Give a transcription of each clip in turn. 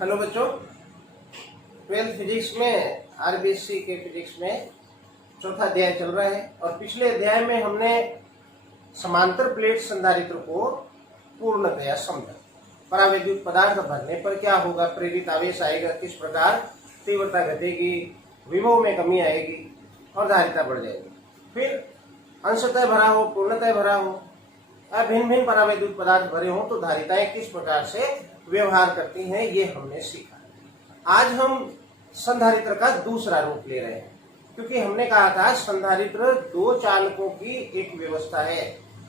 Hello बच्चों, 12th physics में RBSC के फिजिक्स में चौथा अध्याय चल रहा है और पिछले अध्याय में हमने समांतर प्लेट संधारित्र को पूर्णतया समझा। परावैद्युत पदार्थ भरने पर क्या होगा, प्रेरित आवेश आएगा, किस प्रकार तीव्रता घटेगी, विभव में कमी आएगी और धारिता बढ़ जाएगी। फिर अंशतः भरा हो, पूर्णतः भरा हो या भिन्न भिन्न परावैद्युत पदार्थ भरे हो तो धारिताएं किस प्रकार से व्यवहार करती हैं, ये हमने सीखा। आज हम संधारित्र का दूसरा रूप ले रहे हैं, क्योंकि हमने कहा था संधारित्र दो चालकों की एक व्यवस्था है।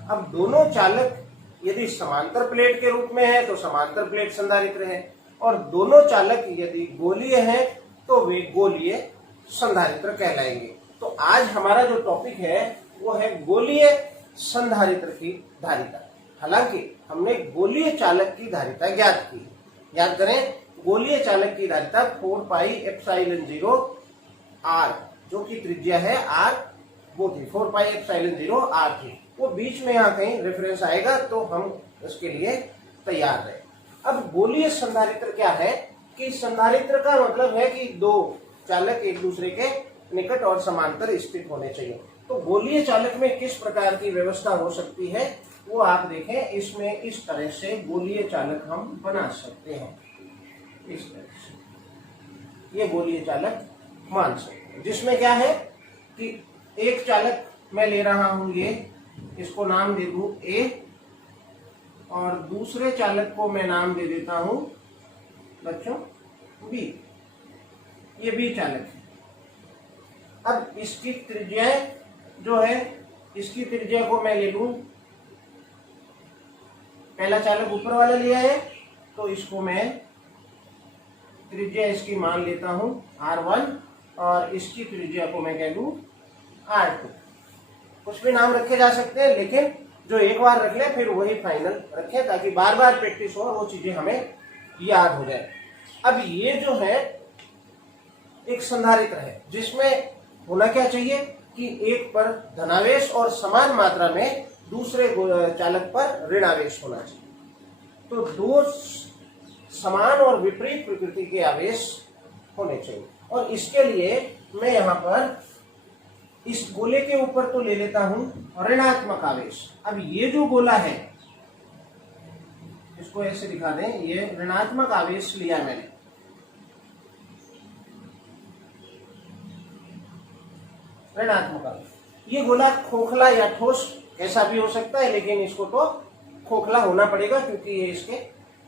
अब दोनों चालक यदि समांतर प्लेट के रूप में है तो समांतर प्लेट संधारित्र है, और दोनों चालक यदि गोलीय हैं तो वे गोलीय संधारित्र कहलाएंगे। तो आज हमारा जो टॉपिक है वो है गोलीय संधारित्र की धारिता। हालांकि हमने गोलीय चालक की धारिता ज्ञात की। याद करें, गोलीय चालक की धारिता 4 पाई एप्सिलॉन 0 r, जो कि त्रिज्या है r, वो थी 4 पाई एप्सिलॉन 0 r थी। वो बीच में यहाँ कहीं रेफरेंस आएगा तो हम उसके लिए तैयार रहे। अब गोलीय संधारित्र क्या है कि संधारित्र का मतलब है कि दो चालक एक दूसरे के निकट और समांतर स्थित होने चाहिए। तो गोलीय चालक में किस प्रकार की व्यवस्था हो सकती है वो आप देखें। इसमें इस तरह से गोलीय चालक हम बना सकते हैं, इस तरह से ये गोलीय चालक मान सकते हैं, जिसमें क्या है कि एक चालक मैं ले रहा हूं, ये इसको नाम दे दूं A, और दूसरे चालक को मैं नाम दे देता हूं बच्चों B। ये B चालक है। अब इसकी त्रिज्या जो है, इसकी त्रिज्या को मैं ले लूं, पहला चालक ऊपर वाला लिया है तो इसको मैं त्रिज्या इसकी मान लेता हूं R1, और इसकी त्रिज्या को मैं कह लूं R2। कुछ भी नाम रखे जा सकते हैं, लेकिन जो एक बार रख ले फिर वही फाइनल रखें, ताकि बार बार प्रैक्टिस हो और वो चीजें हमें याद हो जाए। अब ये जो है एक संधारित्र है, जिसमें होना क्या चाहिए कि एक पर धनावेश और समान मात्रा में दूसरे चालक पर ऋणावेश होना चाहिए। तो दो समान और विपरीत प्रकृति के आवेश होने चाहिए, और इसके लिए मैं यहाँ पर इस गोले के ऊपर तो ले लेता हूं ऋणात्मक आवेश। अब ये जो गोला है इसको ऐसे दिखा दें, ये ऋणात्मक आवेश लिया मैंने। ऋणात्मक आवेश, ये गोला खोखला या ठोस कैसा भी हो सकता है, लेकिन इसको तो खोखला होना पड़ेगा क्योंकि ये इसके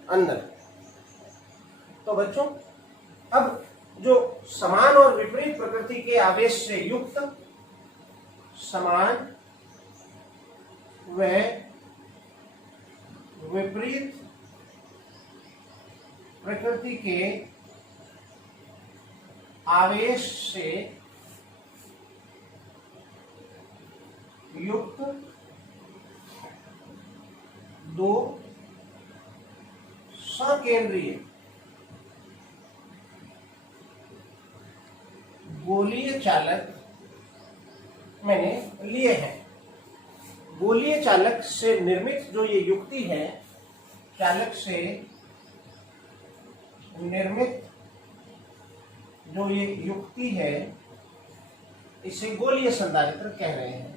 अंदर। तो बच्चों, अब जो समान और विपरीत प्रकृति के आवेश से युक्त समान व विपरीत प्रकृति के आवेश से युक्त दो सकेंद्रीय गोलीय चालक मैंने लिए हैं। गोलीय चालक से निर्मित जो ये युक्ति है, चालक से निर्मित जो ये युक्ति है, इसे गोलीय संधारित्र कह रहे हैं।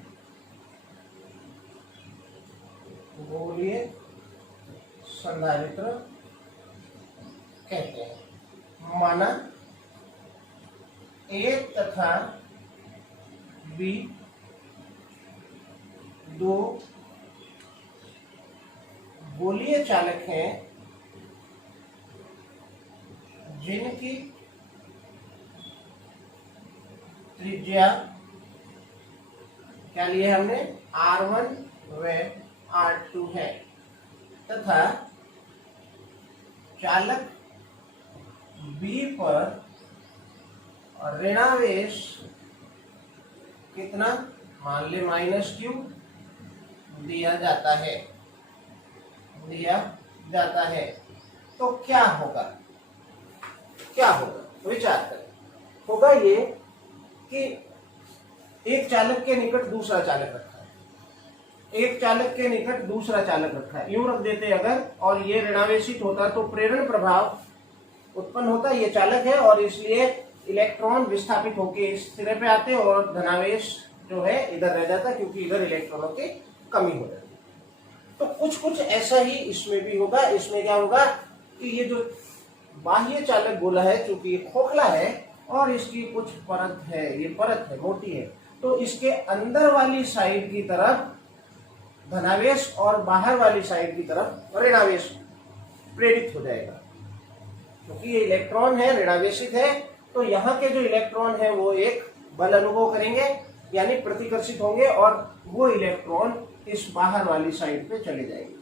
गोलीय संधारित्र कहते हैं। माना A तथा B दो गोलीय चालक हैं जिनकी त्रिज्या क्या लिए हमने R1 व R2 है, तथा चालक B पर ऋणावेश कितना, मान ले -Q दिया जाता है। तो क्या होगा, विचार करें। होगा ये कि एक चालक के निकट दूसरा चालक रखा है, एक चालक के निकट दूसरा चालक रखा है, यूं रख देते अगर, और ये ऋणावेशित होता तो प्रेरण प्रभाव उत्पन्न होता है, ये चालक है और इसलिए इलेक्ट्रॉन विस्थापित होकर इस सिरे पे आते हैं और धनावेश जो है इधर रह जाता है, क्योंकि इधर इलेक्ट्रॉनों की कमी हो जाती है। तो कुछ कुछ ऐसा ही इसमें भी होगा। इसमें क्या होगा कि ये जो बाह्य चालक गोला है, चूंकि ये खोखला है और इसकी कुछ परत है, ये परत है, मोटी है, तो इसके अंदर वाली साइड की तरफ धनावेश और बाहर वाली साइड की तरफ ऋणावेश प्रेरित हो जाएगा। क्योंकि ये इलेक्ट्रॉन है, ऋणावेशित है, तो यहाँ के जो इलेक्ट्रॉन है वो एक बल अनुभव करेंगे, यानी प्रतिकर्षित होंगे और वो इलेक्ट्रॉन इस बाहर वाली साइड पे चले जाएंगे,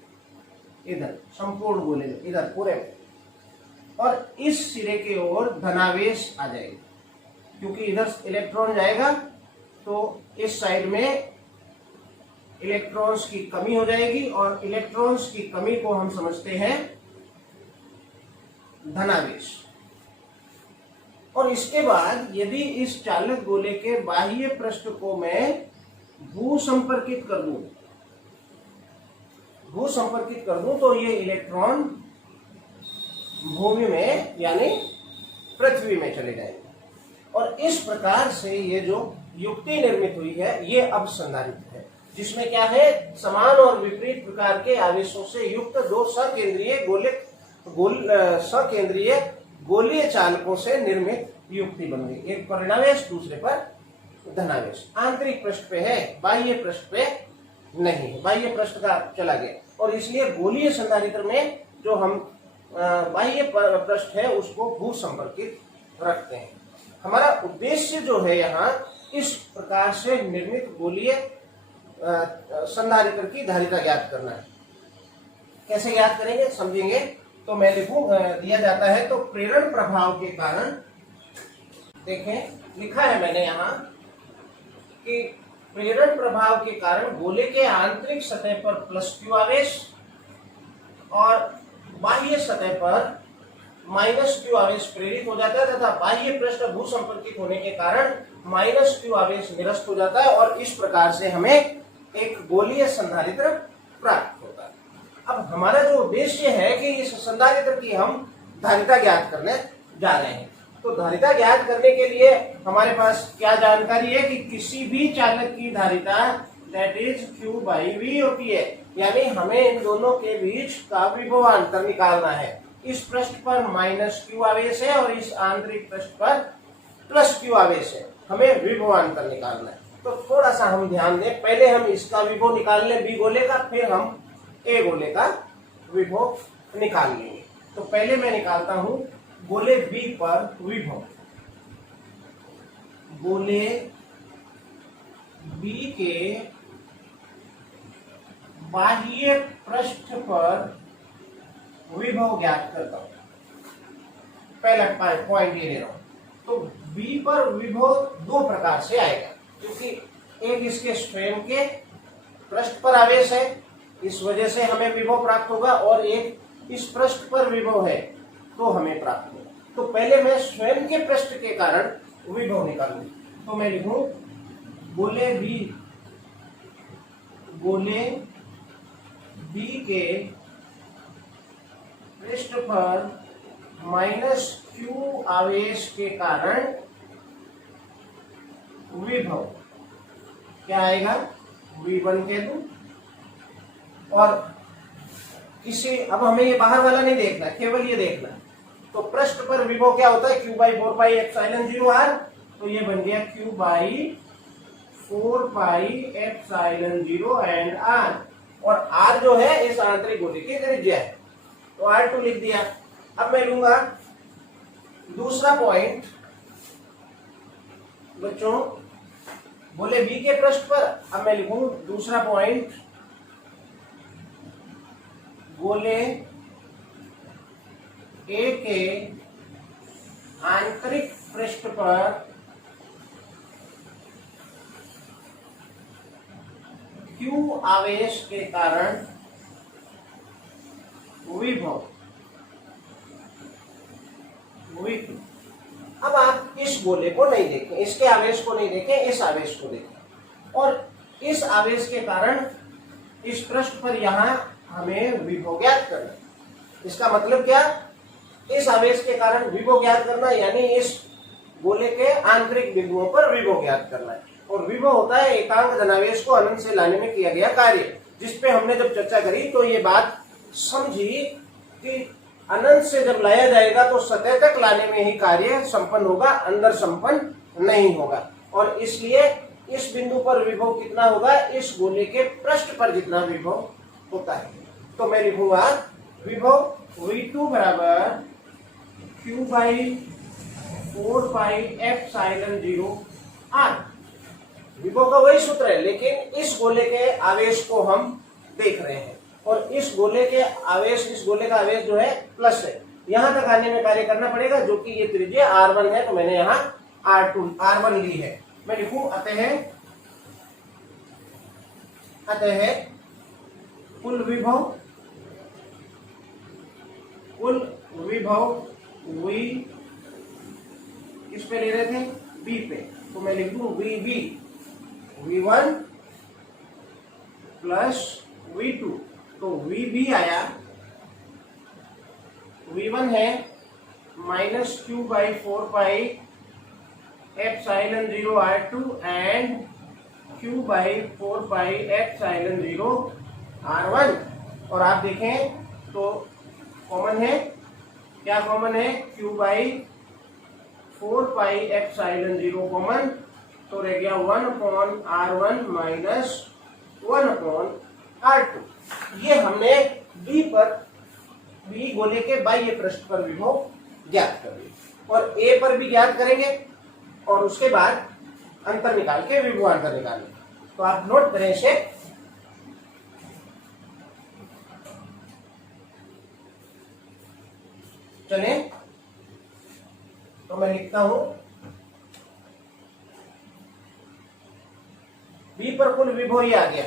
इधर संपूर्ण गोले इधर पूरे, और इस सिरे के ओर धनावेश आ जाएगा। क्योंकि इधर इलेक्ट्रॉन जाएगा तो इस साइड में इलेक्ट्रॉन्स की कमी हो जाएगी, और इलेक्ट्रॉन्स की कमी को हम समझते हैं धनावेश। और इसके बाद यदि इस चालक गोले के बाह्य पृष्ठ को मैं भू संपर्कित कर दूं तो ये इलेक्ट्रॉन भूमि में यानी पृथ्वी में चले जाएंगे, और इस प्रकार से ये जो युक्ति निर्मित हुई है ये अब संधारित्र है, जिसमें क्या है, समान और विपरीत प्रकार के आवेशों से युक्त दो सकेंद्रीय गोलीय चालकों से निर्मित युक्ति बन गई। एक पर ऋणावेश, दूसरे पर धनावेश। आंतरिक पृष्ठ पे है, बाह्य पृष्ठ पे नहीं है, बाह्य पृष्ठ का चला गया, और इसलिए गोलीय संधारित्र में जो हम बाह्य पृष्ठ है उसको भू संपर्कित रखते हैं। हमारा उद्देश्य जो है यहाँ इस प्रकार से निर्मित गोलीय संधारित्र की धारिता ज्ञात करना है। कैसे ज्ञात करेंगे समझेंगे। तो मैं लिखूं, दिया जाता है तो प्रेरण प्रभाव के कारण, देखें लिखा है मैंने यहाँ कि प्रेरण प्रभाव के कारण गोले के आंतरिक सतह पर प्लस क्यू आवेश और बाह्य सतह पर माइनस क्यू आवेश प्रेरित हो जाता है, तथा बाह्य पृष्ठ भू संपर्कित होने के कारण माइनस क्यू आवेश निरस्त हो जाता है, और इस प्रकार से हमें एक गोलीय संधारित्र प्राप्त होता है। अब हमारा जो उद्देश्य है कि इस संधारित्र की हम धारिता ज्ञात करने जा रहे हैं। तो धारिता ज्ञात करने के लिए हमारे पास क्या जानकारी है कि किसी भी चालक की धारिता that is Q by V होती है, यानी हमें इन दोनों के बीच का विभवांतर निकालना है। इस पृष्ठ पर माइनस Q आवेश है और इस आंतरिक पृष्ठ पर प्लस Q आवेश है, हमें विभवांतर निकालना है। तो थोड़ा सा हम ध्यान दें, पहले हम इसका विभव निकाल लें बी गोले का, फिर हम ए गोले का विभव निकाल लेंगे। तो पहले मैं निकालता हूं गोले बी पर विभव। गोले बी के बाह्य पृष्ठ पर विभव ज्ञात करता हूं। पहला पॉइंट ये ले रहा हूं। तो बी पर विभव दो प्रकार से आएगा, क्योंकि एक इसके स्वयं के पृष्ठ पर आवेश है, इस वजह से हमें विभव प्राप्त होगा, और एक इस पृष्ठ पर विभव है तो हमें प्राप्त होगा। तो पहले मैं स्वयं के पृष्ठ के कारण विभव निकालूं। तो मैं लिखूं गोले बी के पृष्ठ पर माइनस क्यू आवेश के कारण विभव क्या आएगा, V1 के दूं। और इसे अब हमें ये बाहर वाला नहीं देखना, केवल ये देखना। तो पृष्ठ पर विभव क्या होता है, Q by 4 pi epsilon 0 R। तो ये बन गया Q by 4 pi epsilon 0 and R, और R जो है इस आंतरिक गोले की त्रिज्या है, तो R2 लिख दिया। अब मैं लूंगा दूसरा पॉइंट बच्चों, बोले बी के पृष्ठ पर। अब मैं लिखूं दूसरा पॉइंट, गोले ए के आंतरिक पृष्ठ पर Q आवेश के कारण विभव V2। अब आप इस गोले को नहीं देखें, इसके आवेश को नहीं देखें, इस आवेश को देखें, और इस आवेश के कारण इस पृष्ठ पर यहां हमें विभव ज्ञात करना। इसका मतलब क्या इस आवेश के कारण विभव ज्ञात करना, यानी इस गोले के आंतरिक बिंदुओं पर विभव ज्ञात करना है। और विभव होता है एकांक धनावेश को अनंत से लाने में किया गया कार्य, जिसपे हमने जब चर्चा करी तो ये बात समझी कि अनंत से जब लाया जाएगा तो सतह तक लाने में ही कार्य संपन्न होगा, अंदर संपन्न नहीं होगा। और इसलिए इस बिंदु पर विभव कितना होगा, इस गोले के पृष्ठ पर जितना विभव होता है। तो मैं लिखूंगा विभव V2 बराबर Q by 4 pi epsilon 0 R। विभव का वही सूत्र है, लेकिन इस गोले के आवेश को हम देख रहे हैं और इस गोले का आवेश जो है प्लस है। यहां तक आने में कार्य करना पड़ेगा, जो कि ये त्रिज्या R1 है, तो मैंने यहाँ R1 ली है। मैं लिखूं अतः कुल विभव V किस पे ले रहे थे, B पे, तो मैं लिख दूं VB V1 प्लस V2, तो VB आया, V1 है minus Q by 4 pi epsilon 0 R2 and Q by 4 pi epsilon 0 R1। और आप देखें तो कॉमन है, क्या कॉमन है, Q by 4 pi epsilon 0 common, तो रह गया 1/R1 माइनस 1/R2। ये हमने बी गोले के बाह्य पृष्ठ पर विभव ज्ञात कर लिया और ए पर भी ज्ञात करेंगे और उसके बाद अंतर निकाल के विभवांतर निकालेंगे। तो आप नोट करें इसे। चलिए तो मैं लिखता हूं बी पर कुल विभव ये आ गया।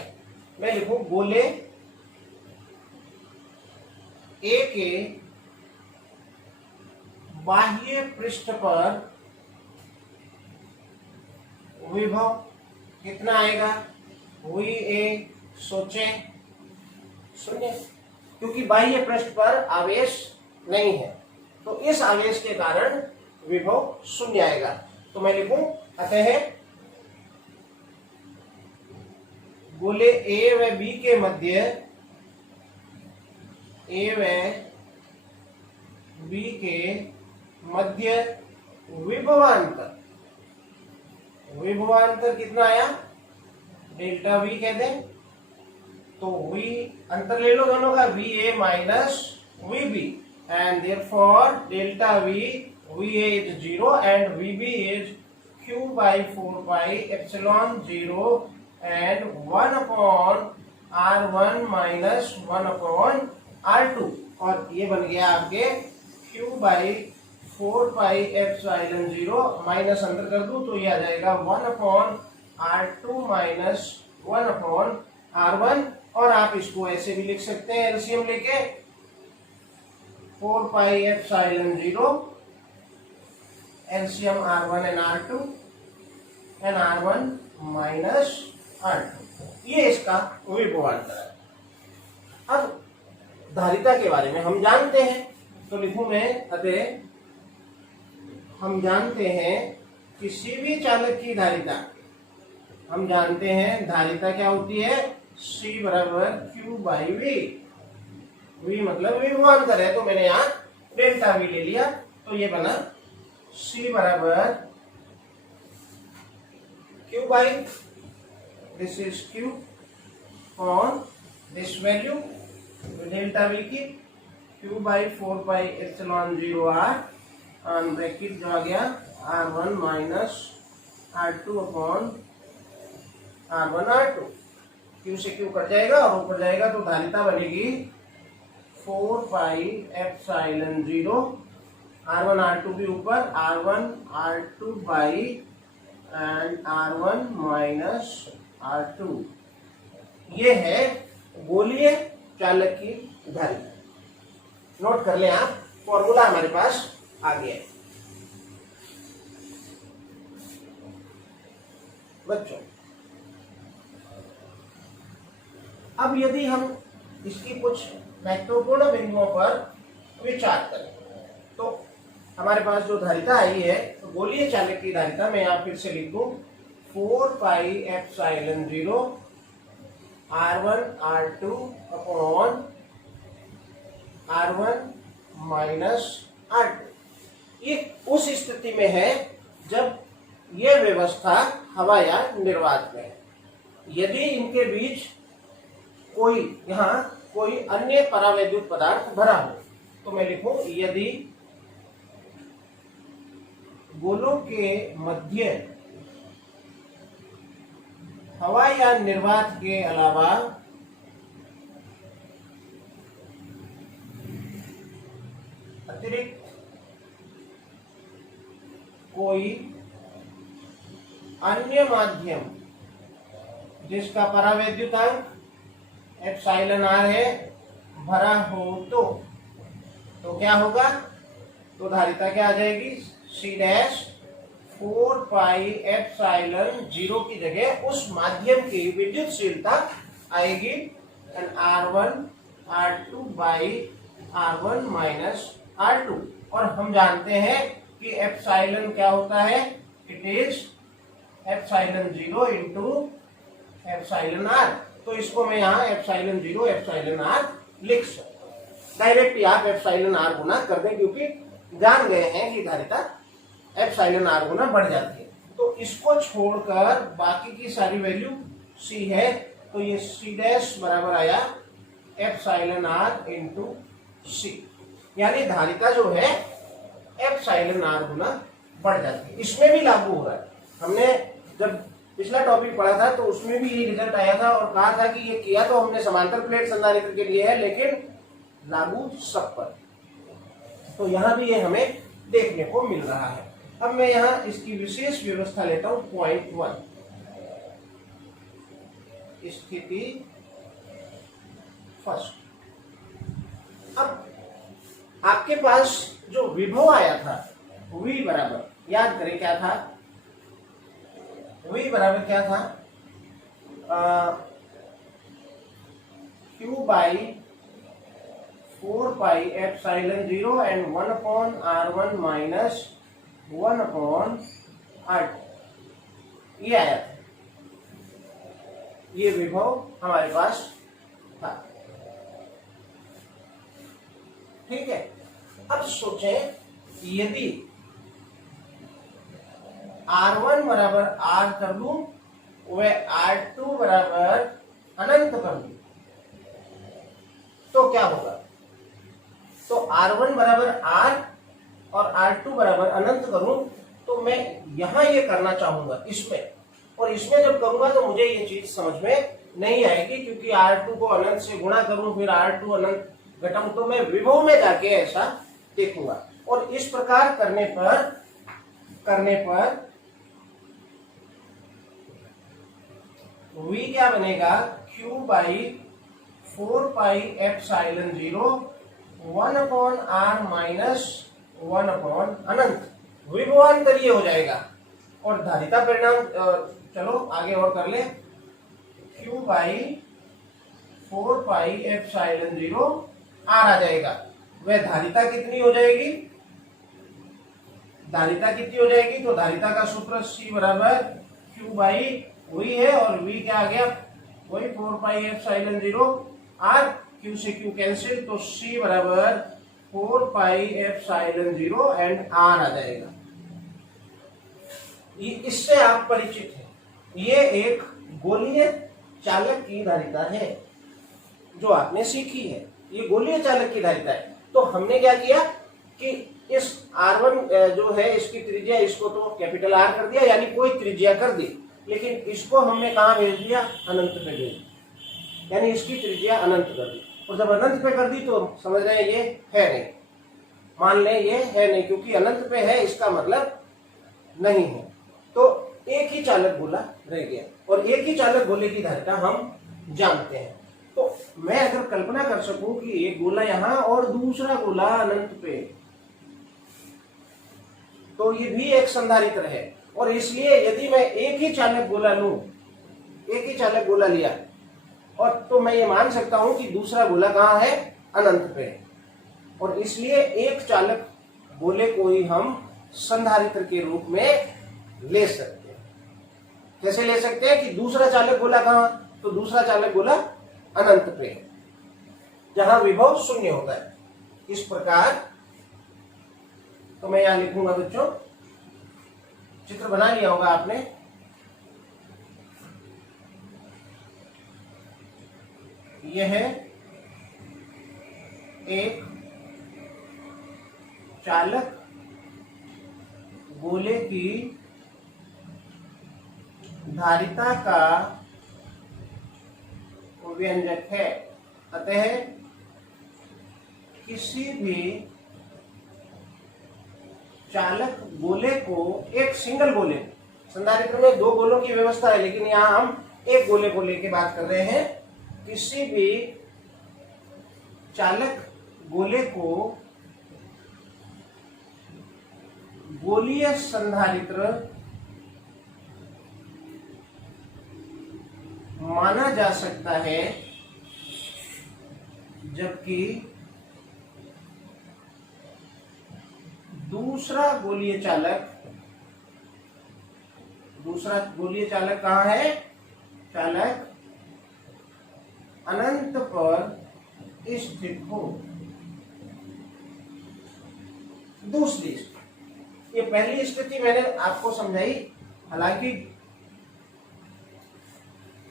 मैं लिखूं गोले ए के बाह्य पृष्ठ पर विभव कितना आएगा, वी ए सोचें शून्य, क्योंकि बाह्य पृष्ठ पर आवेश नहीं है, तो इस आवेश के कारण विभव शून्य आएगा। तो मैं लिखूं अतः गोले ए व बी के मध्य, ए व बी के मध्य विभवांतर कितना आया, डेल्टा वी कहते हैं। तो वी अंतर ले लो दोनों का, V A minus V B, and therefore delta V A is 0 and V B is Q by 4 pi epsilon 0 and 1/R1 minus 1/R2। और ये बन गया आपके Q by 4 pi epsilon 0 minus अंदर कर दूं तो ये आ जाएगा 1/R2 माइनस 1/R1। और आप इसको ऐसे भी लिख सकते हैं एलसीएम लेके, 4 pi epsilon 0 LCM R1 and R2 and R1 minus R2। ये इसका विभवांतर है। अब धारिता के बारे में हम जानते हैं, तो लिखूं मैं अतः हम जानते हैं किसी भी चालक की धारिता, हम जानते हैं धारिता क्या होती है, C बराबर Q बाई V। V मतलब विभवांतर है, तो मैंने यहाँ डेल्टा V ले लिया, तो ये बना C बराबर Q by, this is Q on this value delta V की Q by 4 pi epsilon 0 R on bracket जो आ गया R1 minus R2 upon R1 R2। Q से Q कट जाएगा और ऊपर जाएगा तो धारिता बनेगी 4 पाई एप्सिलॉन 0 R1 R2 भी ऊपर, R1 R2 by and R1 minus R2। ये है गोलीय चालक की धारिता। नोट कर लें आप, फॉर्मूला हमारे पास आ गया है। बच्चों अब यदि हम इसकी कुछ महत्वपूर्ण बिंदुओं पर विचार करें, हमारे पास जो धारिता आई है, तो गोलीय चालक की धारिता मैं यहाँ फिर से लिख दूं 4 pi epsilon 0 R1 R2 upon R1 minus R2। ये उस स्थिति में है जब यह व्यवस्था हवा या निर्वात में है। यदि इनके बीच कोई अन्य परावैद्युत पदार्थ भरा हो, तो मैं लिखूं यदि गोलों के मध्य हवा या निर्वात के अलावा अतिरिक्त कोई अन्य माध्यम जिसका परावैद्युतांक एप्सिलॉन R है भरा हो, तो क्या होगा? तो धारिता क्या आ जाएगी? C डैश 4 पाई एप्सिलॉन 0 की जगह उस माध्यम की विद्युतशीलता आएगी R1 R2 by R1 minus R2। और हम जानते हैं कि एप्सिलॉन क्या होता है? It is epsilon 0 into epsilon R। तो इसको मैं यहाँ एप्सिलॉन 0 एप्सिलॉन R लिख सकता हूँ। डायरेक्ट आप एप्सिलॉन R गुना कर दें, क्योंकि जान गए हैं कि धारिता एप्सिलॉन R गुना बढ़ जाती है। तो इसको छोड़कर बाकी की सारी वैल्यू C है, तो ये C डैश बराबर आया एप्सिलॉन R इंटू C। यानी धारिता जो है एप्सिलॉन R गुना बढ़ जाती है। इसमें भी लागू हो रहा है। हमने जब पिछला टॉपिक पढ़ा था तो उसमें भी ये रिजल्ट आया था और कहा था कि ये किया तो हमने समांतर प्लेट संधारित्र के लिए है, लेकिन लागू सब पर। तो यहां भी ये हमें देखने को मिल रहा है। अब मैं यहां इसकी विशेष व्यवस्था लेता हूं। पॉइंट 1 स्थिति फर्स्ट। अब आपके पास जो विभव आया था V बराबर, याद करें क्या था? V बराबर क्या था? Q by 4 pi epsilon 0 and 1 upon R1 minus 1 upon R2। ये आया था, ये विभव हमारे पास था। ठीक है। अब सोचें, यदि R1 बराबर R कर दूं, वह R2 बराबर अनंत कर दूं, तो क्या होगा? तो R1 बराबर R और R2 बराबर अनंत करूं, तो मैं यहां ये करना चाहूंगा इसमें, और इसमें जब करूंगा तो मुझे ये चीज समझ में नहीं आएगी, क्योंकि R2 को अनंत से गुणा करूं फिर R2 अनंत घटाऊं, तो मैं विभव में जाके ऐसा देखूंगा। और इस प्रकार करने पर V क्या बनेगा? Q by 4 pi epsilon 0 1 upon R minus 1 upon अनंत। विभवांतरीय हो जाएगा। और धारिता परिणाम चलो आगे और कर ले। Q by 4 pi epsilon 0 R आ जाएगा। वह धारिता कितनी हो जाएगी? धारिता कितनी हो जाएगी? तो धारिता का सूत्र C बराबर Q बाई V है, और V क्या आ गया? वही 4 पाई एप्सिलॉन 0 R। Q से Q कैंसिल, तो C बराबर 4 पाई एप्सिलॉन 0 एंड R आ जाएगा। इससे आप परिचित हैं। ये एक गोलीय चालक की धारिता है जो आपने सीखी है। ये गोलीय चालक की धारिता है। तो हमने क्या किया कि इस R1 जो है इसकी त्रिज्या, इसको तो कैपिटल R कर दिया, यानी कोई त्रिज्या कर दी, लेकिन इसको हमने कहां भेज दिया? अनंत पे भेज दिया, यानी इसकी त्रिज्या अनंत कर दी। और जब अनंत पे कर दी तो समझ रहे हैं ये है नहीं, मान लें ये है नहीं, क्योंकि अनंत पे है इसका मतलब नहीं है। तो एक ही चालक गोला रह गया, और एक ही चालक गोले की धारिता हम जानते हैं। तो मैं अगर कल्पना कर सकूं कि एक गोला यहां और दूसरा गोला अनंत पे, तो ये भी एक संधारित्र है। और इसलिए यदि मैं एक ही चालक गोला लूं, एक ही चालक गोला लिया, और तो मैं ये मान सकता हूं कि दूसरा गोला कहां है? अनंत पे। और इसलिए एक चालक गोले को ही हम संधारित्र के रूप में ले सकते हैं। कैसे ले सकते हैं कि दूसरा चालक गोला कहां, तो दूसरा चालक गोला अनंत पे है जहां विभव शून्य होता है। इस प्रकार तो मैं यहां लिखूंगा बच्चों, चित्र बना लिया होगा आपने। यह है एक चालक गोले की धारिता का व्यंजक है। अतः किसी भी चालक गोले को, एक सिंगल गोले, संधारित्र में दो गोलों की व्यवस्था है लेकिन यहां हम एक गोले को लेके बात कर रहे हैं, किसी भी चालक गोले को गोलीय संधारित्र माना जा सकता है, जबकि दूसरा गोलीय चालक कहां है, चालक अनंत पर स्थित हो। दूसरी स्थिति, ये पहली स्थिति मैंने आपको समझाई।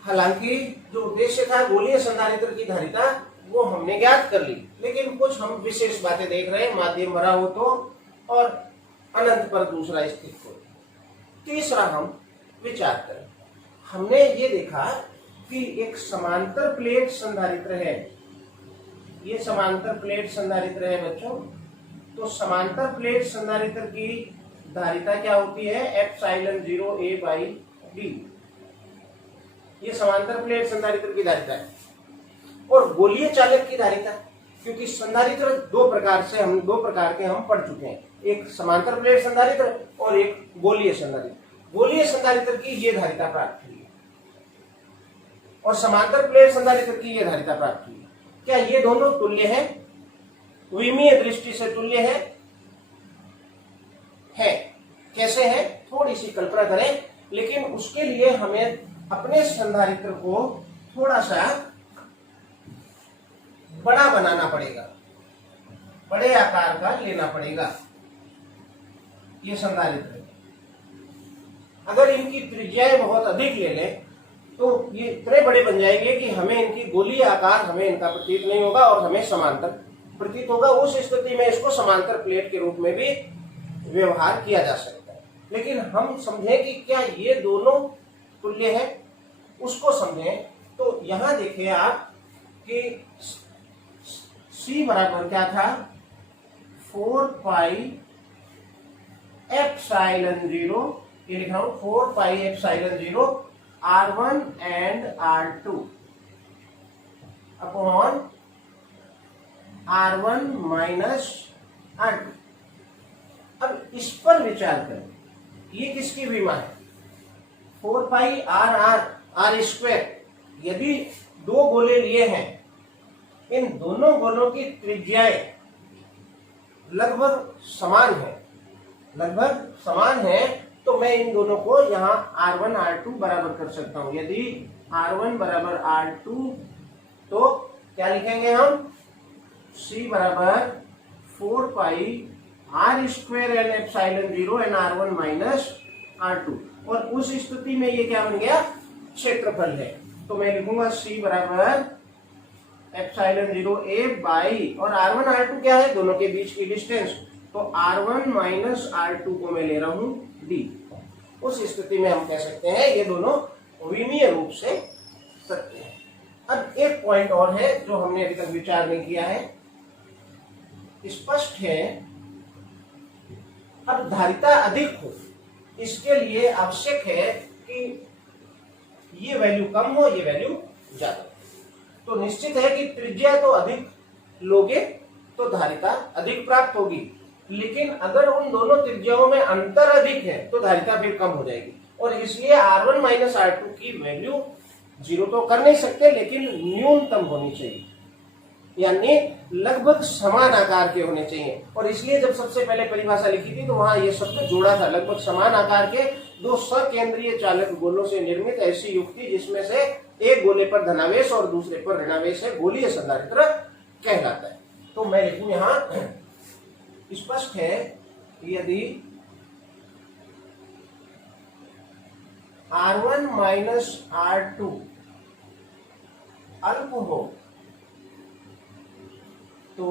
हालांकि जो उद्देश्य था गोलीय संधारित्र की धारिता वो हमने ज्ञात कर ली, लेकिन कुछ हम विशेष बातें देख रहे हैं, माध्यम भरा हो तो और अनंत पर दूसरा स्थित हो। तीसरा हम विचार करें, हमने ये देखा कि एक समांतर प्लेट संधारित्र है। ये समांतर प्लेट संधारित्र है बच्चों। तो समांतर प्लेट संधारित्र की धारिता क्या होती है, एप्सिलॉन 0 a बाई डी। ये समांतर प्लेट संधारित्र की धारिता है। और गोलीय चालक की धारिता, क्योंकि संधारित्र दो प्रकार के हम पढ़ चुके हैं, एक समांतर प्लेट संधारित्र और एक गोलीय संधारित्र। गोलीय संधारित्र की ये धारिता प्राप्त हुई है और समांतर प्लेट संधारित्र की ये धारिता प्राप्त हुई है। क्या ये दोनों तुल्य है, विमीय दृष्टि से तुल्य है? कैसे है, थोड़ी सी कल्पना करें, लेकिन उसके लिए हमें अपने संधारित्र को थोड़ा सा बड़ा बनाना पड़ेगा, बड़े आकार का लेना पड़ेगा। ये संधारित्र अगर इनकी त्रिज्याएं बहुत अधिक ले लें तो ये इतने बड़े बन जाएंगे कि हमें इनकी गोलीय आकार, हमें इनका प्रतीत नहीं होगा और हमें समांतर प्रतीत होगा। उस स्थिति में इसको समांतर प्लेट के रूप में भी व्यवहार किया जा सकता है। लेकिन हम समझें कि क्या ये दोनों तुल्य है, उसको समझें। तो यहां देखिए आप कि C बराबर क्या था, 4 पाई एप्सिलॉन 0, ये लिख रहा हूं 4 pi epsilon 0 R1 and R2 upon R1 minus R2। अब इस पर विचार करें, ये किसकी विमा है, 4 पाई R स्क्वायर। यदि दो गोले लिए हैं, इन दोनों गोलों की त्रिज्याएं लगभग समान है, तो मैं इन दोनों को यहाँ R1 R2 बराबर कर सकता हूं। यदि R1 बराबर R2 तो क्या लिखेंगे हम, C बराबर 4 pi R square and epsilon 0 and R1 minus R2। और उस स्थिति में ये क्या बन गया, क्षेत्रफल है। तो मैं लिखूंगा C बराबर एप्सिलॉन 0 a बाई, और R1 R2 क्या है, दोनों के बीच की डिस्टेंस, तो R1 माइनस R2 को मैं ले रहा हूं D। उस स्थिति में हम कह सकते हैं ये दोनों विमीय रूप से सत्य है। अब एक पॉइंट और है जो हमने अभी तक विचार नहीं किया है, स्पष्ट है। अब धारिता अधिक हो, इसके लिए आवश्यक है कि ये वैल्यू कम हो, ये वैल्यू ज्यादा। तो निश्चित है कि त्रिज्या तो अधिक लोगे तो धारिता अधिक प्राप्त होगी, लेकिन अगर उन दोनों त्रिज्याओं में अंतर अधिक है तो धारिता फिर कम हो जाएगी। और इसलिए R1 माइनस R2 की वैल्यू 0 तो कर नहीं सकते, लेकिन न्यूनतम होनी चाहिए। यानी लगभग समान आकार के होने चाहिए। और इसलिए जब सबसे पहले परिभाषा लिखी थी तो वहां ये शब्द जोड़ा था, लगभग समान आकार के दो सकेंद्रीय चालक गोलों से निर्मित ऐसी युक्ति जिसमें से एक गोले पर धनावेश और दूसरे पर ऋणावेश है, गोलीय संधारित्र कहलाता है। तो मैं लिखूं यहां, स्पष्ट है यदि R1 माइनस R2 अल्प हो तो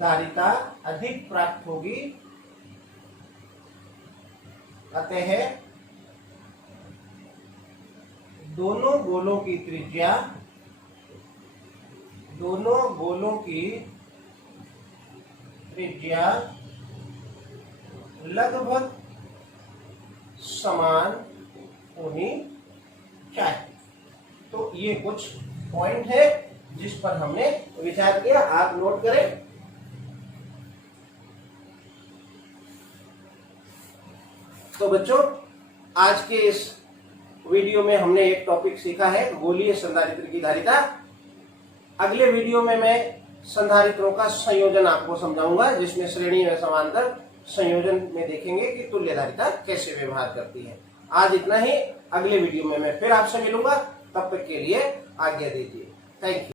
धारिता अधिक प्राप्त होगी, अतः दोनों गोलों की त्रिज्या लगभग समान होनी चाहिए। तो ये कुछ पॉइंट है जिस पर हमने विचार किया, आप नोट करें। तो बच्चों, आज के इस वीडियो में हमने एक टॉपिक सीखा है, गोलीय संधारित्र की धारिता। अगले वीडियो में मैं संधारित्रों का संयोजन आपको समझाऊंगा, जिसमें श्रेणी व समांतर संयोजन में देखेंगे कि तुल्य धारिता कैसे व्यवहार करती है। आज इतना ही, अगले वीडियो में मैं फिर आपसे मिलूंगा, तब तक के लिए आज्ञा दीजिए। Thank you.